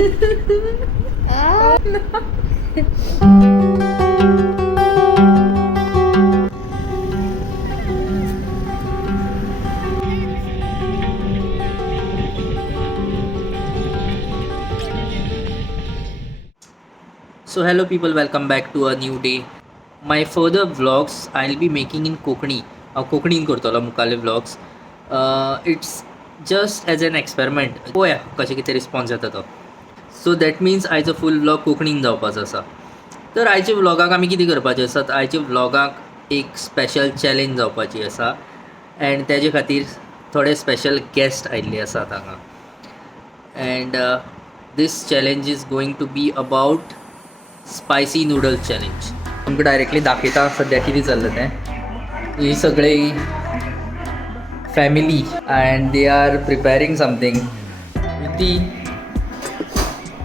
So hello people, welcome back to a new day. My further vlogs I'll be making in Kokani. कोंकणीन करतलो मुखाल्ले vlogs. It's just as an experiment. पळोवया कशें कितें response येता तो. So that means आयचो फूल vlog कोंकणीन जावपाचो आसा. तर आयच्या व्लॉगाक आमी कितें करपाचें आसा, आयच्या व्लॉगाक एक स्पेशल चॅलेंज जावपाची आसा एंड तेजे खातीर थोडे स्पेशल गेस्ट आयिल्ले आसात हांगा. And this challenge is going to be about spicy noodle challenge. तुमकां डायरेक्टली दाखयता सद्या कितें चल्लां तें. ही सगळी family and they are preparing something. ती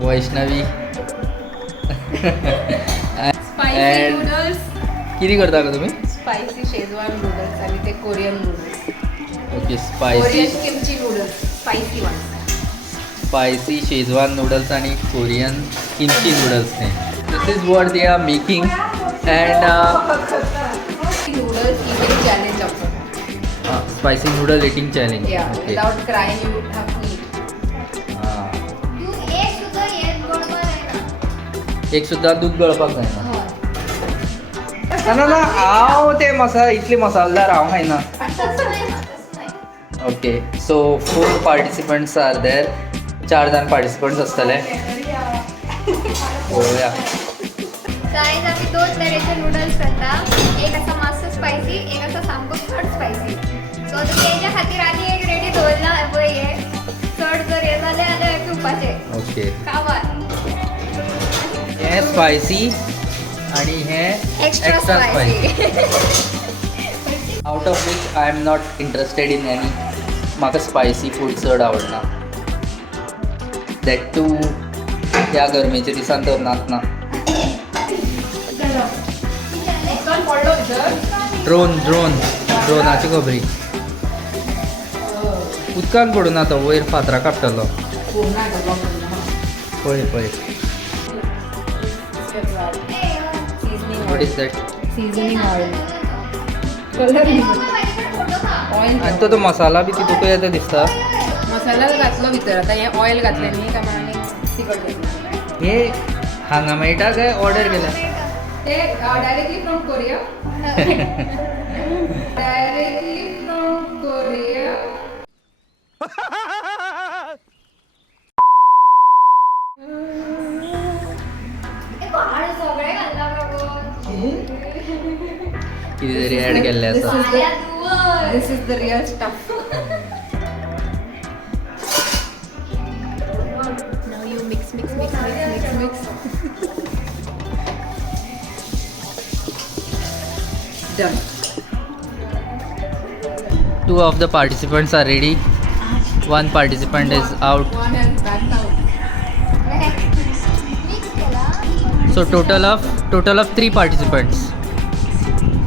वैष्णवी स्पायसी नूडल्स. कितें करता गो तुमी? स्पायसी शेजवान नूडल्स आणि ते Korean noodles. Okay, spicy kimchi noodles, spicy one. Spicy schezwan noodles आणि कोरियन किमची नूडल्स ने. This is what they are making and noodles eating challenge आपण. Spicy noodle eating challenge. Okay. Without crying you have to eat. एक सुद्धा दूध गळपाक जायना. ना ना हांव ते इतले मसालदार हांव खायना. Okay, so 4 participants are there. 4 जाण पार्टिसिपंट्स आसतले. पळोवया. गाईज आम्ही 2 तरेचे नूडल्स करता. एक असा मातसो स्पायसी, एक असा सामको चड स्पायसी. सो तेच्या खातीर आनी एक रेडी दवरला पळय. हे चड जर हे जालें जाल्यार पिवपाचे. ओके, खावात. हे स्पायसी आणि हे extra spicy. Out of which I am not interested in any. म्हाका स्पायसी फूड चड आवडना. दॅट टू ह्या गरमेच्या दिसान तर नातना. ड्रोनाची खबरी. उदकान पडून आतां वयर फातरा कापतलो. पळय पळय. What is that? Seasoning oil. Colour oil. आनी तो मसाला बी तितूंत येता दिसता. मसाला घातलो भितर. आता हे ऑइल घातलें न्ही काय आनी तिखट घातलें. हे हांगा मेळटा काय ऑर्डर केल्या? ते directly from Korea. Directly from Korea. सगळे घालला बाबा. कितें तरी ऍड केल्लें आसा. This is the real stuff. Now you mix. Done. 2 of the participants are ready. 1 participant is out. One has backed out. So total of 3 participants.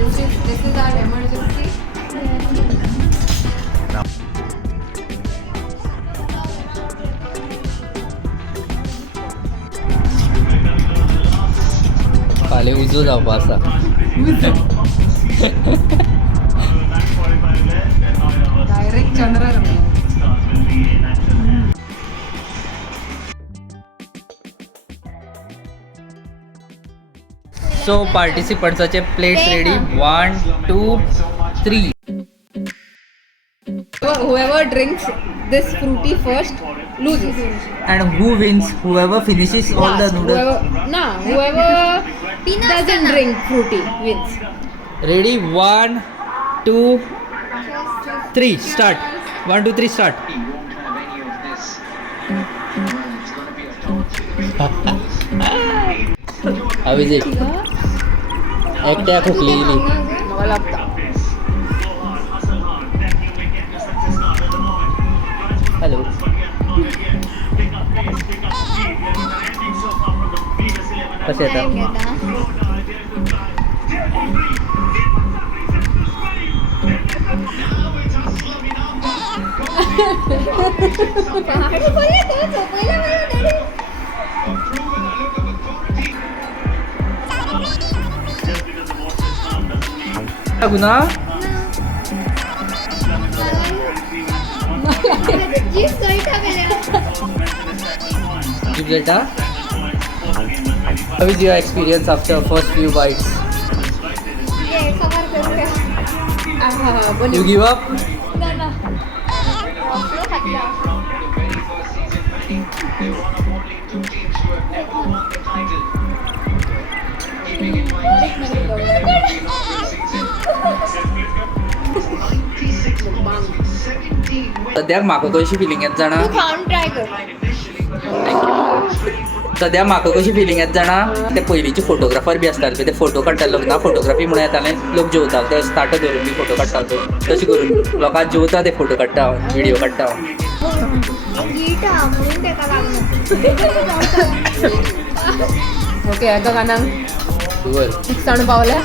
This is our emergency. फाल्यां उजो जावपा आसा. Direct Chandra. So participants plates ready. 1, 2, 3. Whoever drinks this fruity first loses. And who wins? Whoever finishes all the noodles. Whoever doesn't drink fruity wins. Ready? 1, 2, 3. Start. 1, 2, 3. Start. How is it? एकट्या खोकलेली. मला लागतं. Hello. कशें येता? टाकू ना जीभ गळटा गेल्या. Julieta, how is your experience after first few bites? ये कव्हर करूया. You give up? ना ना. आपलं खाल्लं. सद्याक म्हाका कशी फिलिंग येत जाणा तू खाऊन ट्राय कर. सद्या म्हाका कशी फिलिंग येत जाणा ते पयलींचे फोटोग्राफर बी आसताले पळय ते फोटो काडटाले लग्ना फोटोग्राफी म्हणून येताले लोक जेवतात ते स्टार्ट धरून बी फोटो काडटा तशी करून लोकांक जेवता ते फोटो काडटा व्हिडिओ काडटा गीटा म्हणून तेका लागलं. ओके एका गानांक बरोबर 6 जाण पावल्या.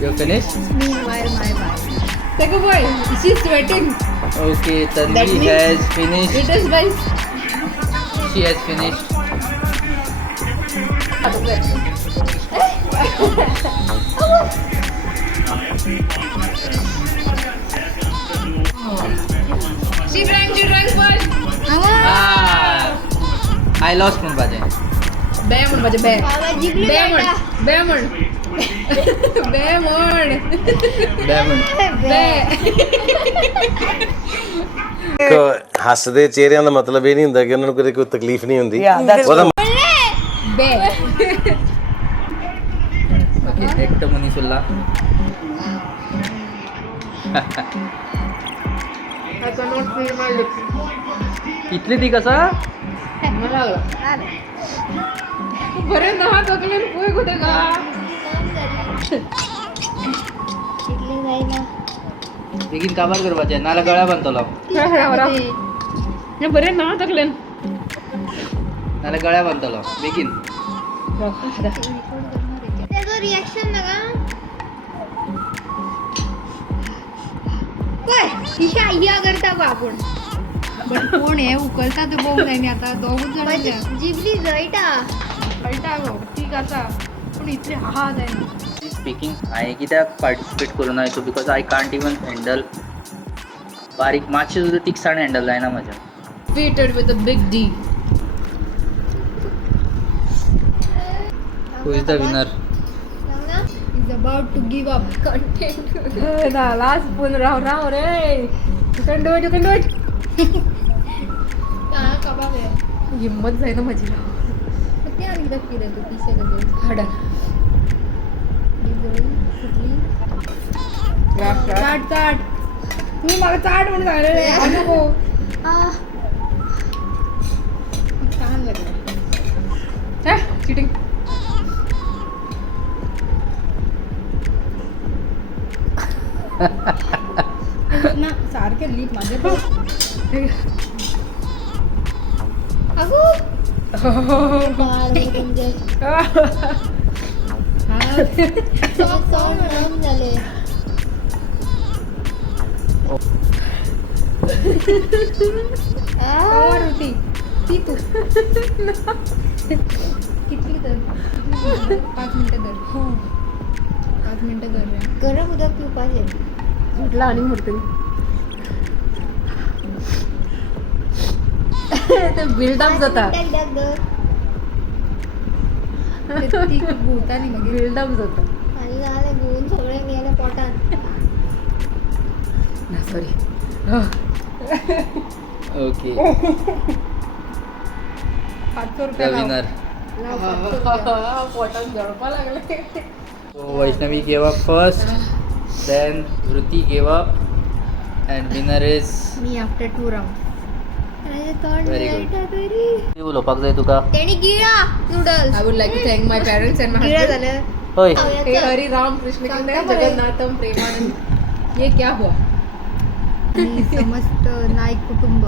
You finish Meanwhile, my bye. Take a boy. She's sweating. Okay That Tanvi means- has finish It is by. She has finish She drank first. I lost म्हण पाहिजे बे म्हण माझे बे. बाबा जिंकली बे म्हण. बेटा. बे म्हण. बे म्हण. बॅमन बे. ਹੱਸਦੇ ਚਿਹਰਿਆਂ ਦਾ ਮਤਲਬ ਇਹ ਨਹੀਂ ਹੁੰਦਾ ਕਿ ਉਹਨਾਂ ਨੂੰ ਕਦੇ ਕੋਈ ਤਕਲੀਫ ਨਹੀਂ ਹੁੰਦੀ ਉਹਦਾ बे. ओके एकटं मनीस उरला I cannot feel my lips. इथली ती कसा मला लागलं. बरे दहा थकले पोहे कुठे का जिंकली जाईना. बेगीन काबार करपाचें नाल्या गळ्या बांदतलो बरे दहा थकले नाल्या गळ्या बांदतलो बेगीन त्याचं रिॲक्शन नका. काय हिशा या करता बा आपण. पण कोण आहे उकलता ते बघू नाही आता दोघच जण जिबली जळटा. कळटा गो ठीक आता पण इतले हा जाय स्पीकिंग हांवें कित्याक पार्टिसिपेट करूं ना हितून because I can't even handle बारीक मातशें सुद्दां तिखसाण हँडल जायना म्हाज्या Defeated with a big D. Who is the winner Is about to give up content. ना लास्ट पण राव रे you can do it का कबाब आहे. हिम्मत जाय ना माझी किती आणि एकदा फिरत होती सगळं. हाडा चाट मी मला चाट म्हणून सांगले नको छान लागलं चिटिंग ना सारखे लिप माझे अगो बाळ म्हणजे सॉफ्ट नरम झाले. होती ती तू किती तर 5 मिनिटं दर 5 मिनिटं दर गरम उदक पिऊ पाहिजे. म्हटलं आणि म्हणतो ते बिल्डअप जाता भूतानी मग बिल्डअप जाता आणि झाले गुण सगळे गेले पोटात. सॉरी ओके 500 द रुपये विनर पोटात जळपा लागले So Vaishnavi gave up first, then Vruti gave up, and winner is मी आफ्टर 2 राऊंड. Very good. उलोवपाक जाय तुका त्यांनी गिळा noodles. I would like to thank my parents and my गिळा husband. झालं. होय हे हरी राम कृष्ण की सांगता बरं. जगन्नाथम प्रेमानंद ये क्या हुआ आणि समस्त नाईक कुटुंब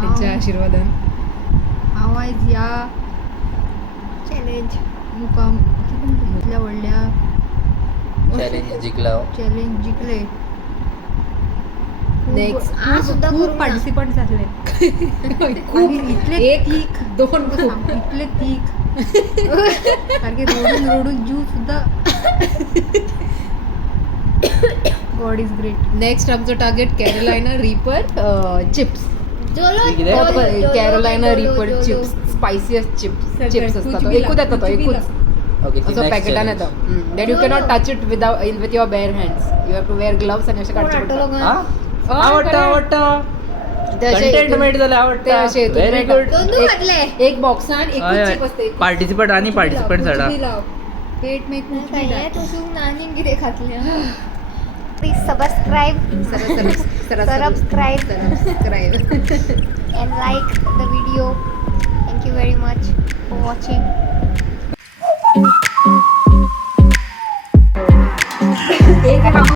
त्यांच्या आशीर्वादान आवाज या चॅलेंज मुकाम किती वडल्या चॅलेंज जिंकला चॅलेंज जिंकले. नेक्स्ट आज सुद्धा खूप करू ना. पार्टिसिपंट झाले खूप इथले एक ठीक 2 खूप इथले ठीक कारण की रोडून रोडून जीव सुद्धा. God is great. नेक्स्ट आमचं target Carolina reaper chips. Carolina reaper chips, spiciest chips असतात. एकूच येतात तो, एकूच ओके असं पॅकेटान येतं. That you cannot touch it with your bare hands. You have to wear gloves आणि असे काढचे पडतात. आवडतं ते असे कंटेंटमेंट झालं ते आवडतं. असे इथून व्हेरी मिळतात. गुड. दोन घातले. एक बॉक्स आणि एक चिप असते. पार्टिसिपंट आणि पार्टिसिपंट झाला. पेट में कुछ भी काय डाल. तू नानी किती खातले. Please subscribe subscribe and like the video. Thank you very much for watching.